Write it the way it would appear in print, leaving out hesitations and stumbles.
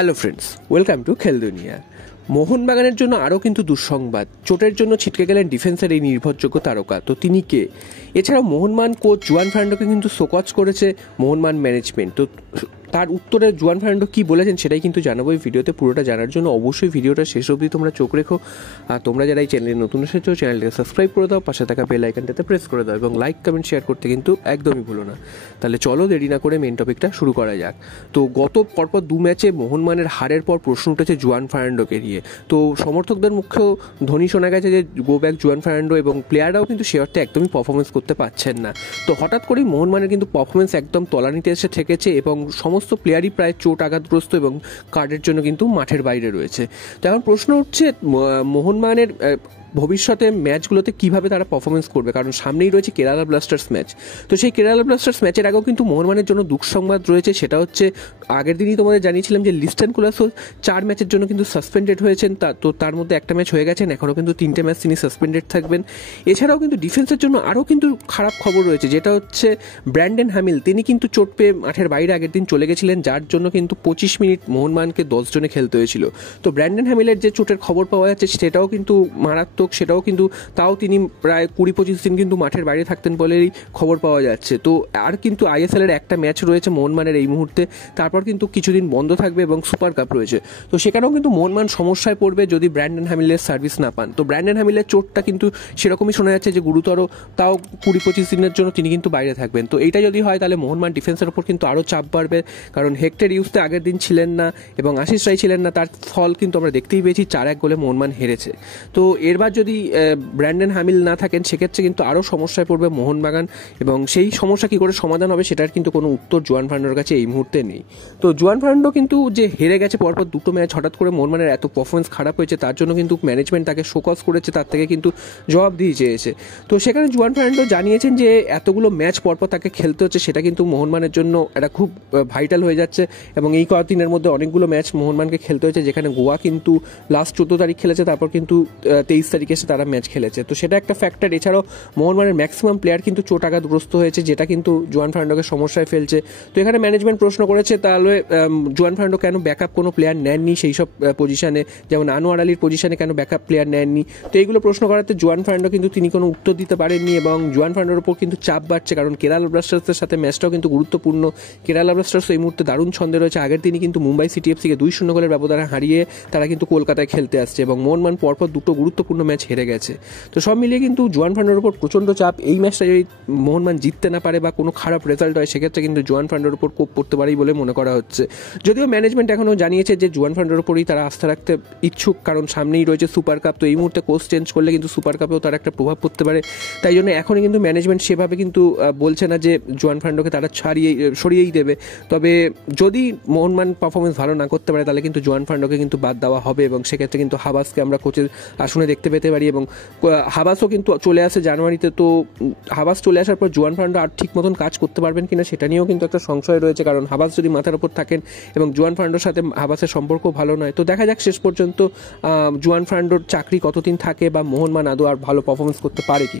Hello friends, welcome to খেল দুনিয়া। মোহনবাগানের জন্য আরও কিন্তু দুঃসংবাদ। চোটের জন্য ছিটকে গেলেন ডিফেন্সের এই নির্ভরযোগ্য তারকা। তো তিনি কে? এছাড়াও মোহনবাগান কোচ জুয়ান ফার্নান্ডোকে কিন্তু শোকজ করেছে মোহনবাগান ম্যানেজমেন্ট। তো তার উত্তরে জুয়ান ফার্নান্ডো কী বলেছেন সেটাই কিন্তু জানাবো এই ভিডিওতে। পুরোটা জানার জন্য অবশ্যই ভিডিওটা শেষ অবধি তোমরা চোখ রেখো। আর তোমরা যারা এই চ্যানেলে নতুন এসেছো চ্যানেলটাকে সাবস্ক্রাইব করে দাও, পাশে থাকা বেল আইকনটাতে প্রেস করে দাও এবং লাইক কমেন্ট শেয়ার করতে কিন্তু একদমই ভুলো না। তাহলে চলো দেরি না করে মেন টপিকটা শুরু করা যাক। তো গত পরপর 2 ম্যাচে মোহনবাগানের হারের পর প্রশ্ন উঠেছে জুয়ান ফার্নান্ডোকে নিয়ে। তো সমর্থকদের মুখ্য ধ্বনি শোনা গেছে যে গো ব্যাক জুয়ান ফার্নান্ডো, এবং প্লেয়াররাও কিন্তু সে অর্থে একদমই পারফরমেন্স করতে পারছেন না। তো হঠাৎ করেই মোহনবাগানের কিন্তু পারফরমেন্স একদম তলানিতে এসে ঠেকেছে এবং সমস্ত প্লেয়ারই প্রায় চোট আঘাতগ্রস্ত এবং কার্ডের জন্য কিন্তু মাঠের বাইরে রয়েছে। তো এখন প্রশ্ন উঠছে মোহনবাগানের ভবিষ্যতে ম্যাচগুলোতে কীভাবে তারা পারফরমেন্স করবে, কারণ সামনেই রয়েছে কেরালা ব্লাস্টার্স ম্যাচ। তো সেই কেরালা ব্লাস্টার্স ম্যাচের আগেও কিন্তু মোহনবাগানের জন্য দুঃসংবাদ রয়েছে। সেটা হচ্ছে আগের দিনই তোমাদের জানিয়েছিলাম যে লিস্টন কুলাসো 4 ম্যাচের জন্য কিন্তু সাসপেন্ডেড হয়েছেন। তো তার মধ্যে একটা ম্যাচ হয়ে গেছেন, এখনও কিন্তু 3টে ম্যাচ তিনি সাসপেন্ডেড থাকবেন। এছাড়াও কিন্তু ডিফেন্সের জন্য আরও কিন্তু খারাপ খবর রয়েছে, যেটা হচ্ছে ব্র্যান্ডন হ্যামিল। তিনি কিন্তু চোট পেয়ে মাঠের বাইরে আগের দিন চলে গেছিলেন, যার জন্য কিন্তু 25 মিনিট মোহনবাগানকে 10 জনে খেলতে হয়েছিল। তো ব্র্যান্ডন হ্যামিলের যে চোটের খবর পাওয়া যাচ্ছে সেটাও কিন্তু মারাত্মক। সেটাও কিন্তু তাও তিনি প্রায় 20-25 দিন কিন্তু মাঠের বাইরে থাকতেন বলেই খবর পাওয়া যাচ্ছে। তো আর কিন্তু আইএসএল এর একটা ম্যাচ রয়েছে মোহনবাগানের এই মুহূর্তে, তারপর কিন্তু কিছুদিন বন্ধ থাকবে এবং সুপার কাপ রয়েছে। তো সেখানেও কিন্তু মোহনবাগান সমস্যায় পড়বে যদি ব্র্যান্ডন হ্যামিলের সার্ভিস না পান। তো ব্র্যান্ডন হ্যামিলের চোটটা কিন্তু সেরকমই শোনা যাচ্ছে যে গুরুতর, তাও 20-25 দিনের জন্য তিনি কিন্তু বাইরে থাকবেন। তো এইটা যদি হয় তাহলে মোহনবাগান ডিফেন্সের উপর কিন্তু আরও চাপ বাড়বে, কারণ হেক্টর ইউসতে আগের দিন ছিলেন না এবং আশিস রায় ছিলেন না। তার ফল কিন্তু আমরা দেখতেই পেয়েছি, 4-1 গোলে মোহনবাগান হেরেছে। তো এরবার যদি ব্র্যান্ডন হ্যামিল না থাকেন সেক্ষেত্রে কিন্তু আরও সমস্যায় পড়বে মোহনবাগান, এবং সেই সমস্যা কী করে সমাধান হবে সেটার কিন্তু কোনো উত্তর জুয়ান ফার্নান্ডোর কাছে এই মুহূর্তে নেই। তো জুয়ান ফার্নান্ডো কিন্তু যে হেরে গেছে পরপর 2টো ম্যাচ, হঠাৎ করে মোহনবাগানের এত পারফরমেন্স খারাপ হয়েছে, তার জন্য কিন্তু ম্যানেজমেন্ট তাকে শোকজ করেছে, তার থেকে কিন্তু জবাব দিয়ে চেয়েছে। তো সেখানে জুয়ান ফার্নান্ডো জানিয়েছেন যে এতগুলো ম্যাচ পরপর তাকে খেলতে হচ্ছে, সেটা কিন্তু মোহনবাগানের জন্য এটা খুব ভাইটাল হয়ে যাচ্ছে। এবং এই কদিনের মধ্যে অনেকগুলো ম্যাচ মোহনবাগানকে খেলতে হয়েছে, যেখানে গোয়া কিন্তু লাস্ট 14 তারিখ খেলেছে, তারপর কিন্তু 23 তারিখে এসে তারা ম্যাচ খেলেছে। তো সেটা একটা ফ্যাক্টর। এছাড়াও মোহনবাগানের ম্যাক্সিমাম প্লেয়ার কিন্তু চোট আঘাতগ্রস্ত হয়েছে, যেটা কিন্তু জুয়ান ফার্নান্ডোকে সমস্যায় ফেলছে। তো এখানে ম্যানেজমেন্ট প্রশ্ন করেছে তাহলে জুয়ান ফার্নান্ডো কেন ব্যাকআপ কোনো প্লেয়ার নেননি সেই সব পজিশনে, যেমন আনোয়ার আলীর পজিশনে কেন ব্যাকআপ প্লেয়ার নেননি। তো এইগুলো প্রশ্ন করাতে জুয়ান ফার্নান্ডো কিন্তু তিনি কোনো উত্তর দিতে পারেননি, এবং জুয়ান ফার্নান্ডোর উপর কিন্তু চাপ বাড়ছে, কারণ কেরালা ব্লাস্টার্সের সাথে ম্যাচটাও কিন্তু গুরুত্বপূর্ণ। কেরালা ব্লাস্টার্স এই মুহূর্তে দারুণ ছন্দে রয়েছে। আগের দিনই কিন্তু মুম্বাই সিটি এফসিকে 2-0 গোলের ব্যবধানে হারিয়ে তারা কিন্তু কলকাতায় খেলতে আসছে, এবং মোহনবাগান পরপর 2টো গুরুত্বপূর্ণ ম্যাচ হেরে গেছে। তো সব মিলিয়ে কিন্তু জুয়ান ফার্নান্ডোর উপর প্রচণ্ড চাপ। এই ম্যাচটা যদি মোহনবাগান জিততে না পারে বা কোনো খারাপ রেজাল্ট হয় সেক্ষেত্রে কিন্তু জুয়ান ফার্নান্ডোর উপর কোপ পড়তে পারেই বলে মনে করা হচ্ছে। যদিও ম্যানেজমেন্ট এখনও জানিয়েছে যে জুয়ান ফার্নান্ডোর উপরই তারা আস্থা রাখতে ইচ্ছুক, কারণ সামনেই রয়েছে সুপার কাপ। তো এই মুহূর্তে কোচ চেঞ্জ করলে কিন্তু সুপার কাপেও তার একটা প্রভাব পড়তে পারে। তাই জন্য এখনই কিন্তু ম্যানেজমেন্ট সেভাবে কিন্তু বলছে না যে জুয়ান ফার্নান্ডোকে তারা সরিয়েই দেবে। তবে যদি মোহনবাগান পারফরমেন্স ভালো না করতে পারে তাহলে কিন্তু জুয়ান ফার্নান্ডোকে কিন্তু বাদ দেওয়া হবে, এবং সেক্ষেত্রে কিন্তু হাবাসকে আমরা কোচের আসনে দেখতে পেতে পারি। এবং হাবাসও কিন্তু চলে আসে জানুয়ারিতে। তো হাবাস চলে আসার পর জুয়ান ফার্নান্ডো আর ঠিক মতন কাজ করতে পারবেন কিনা সেটা নিয়েও কিন্তু একটা সংশয় রয়েছে, কারণ হাবাস যদি মাথার উপর থাকেন এবং জুয়ান ফার্নান্ডোর সাথে হাবাসের সম্পর্ক ভালো নয়। তো দেখা যাক শেষ পর্যন্ত জুয়ান ফার্নান্ডোর চাকরি কতদিন থাকে বা মোহনবাগান আদৌ আর ভালো পারফরমেন্স করতে পারে কি।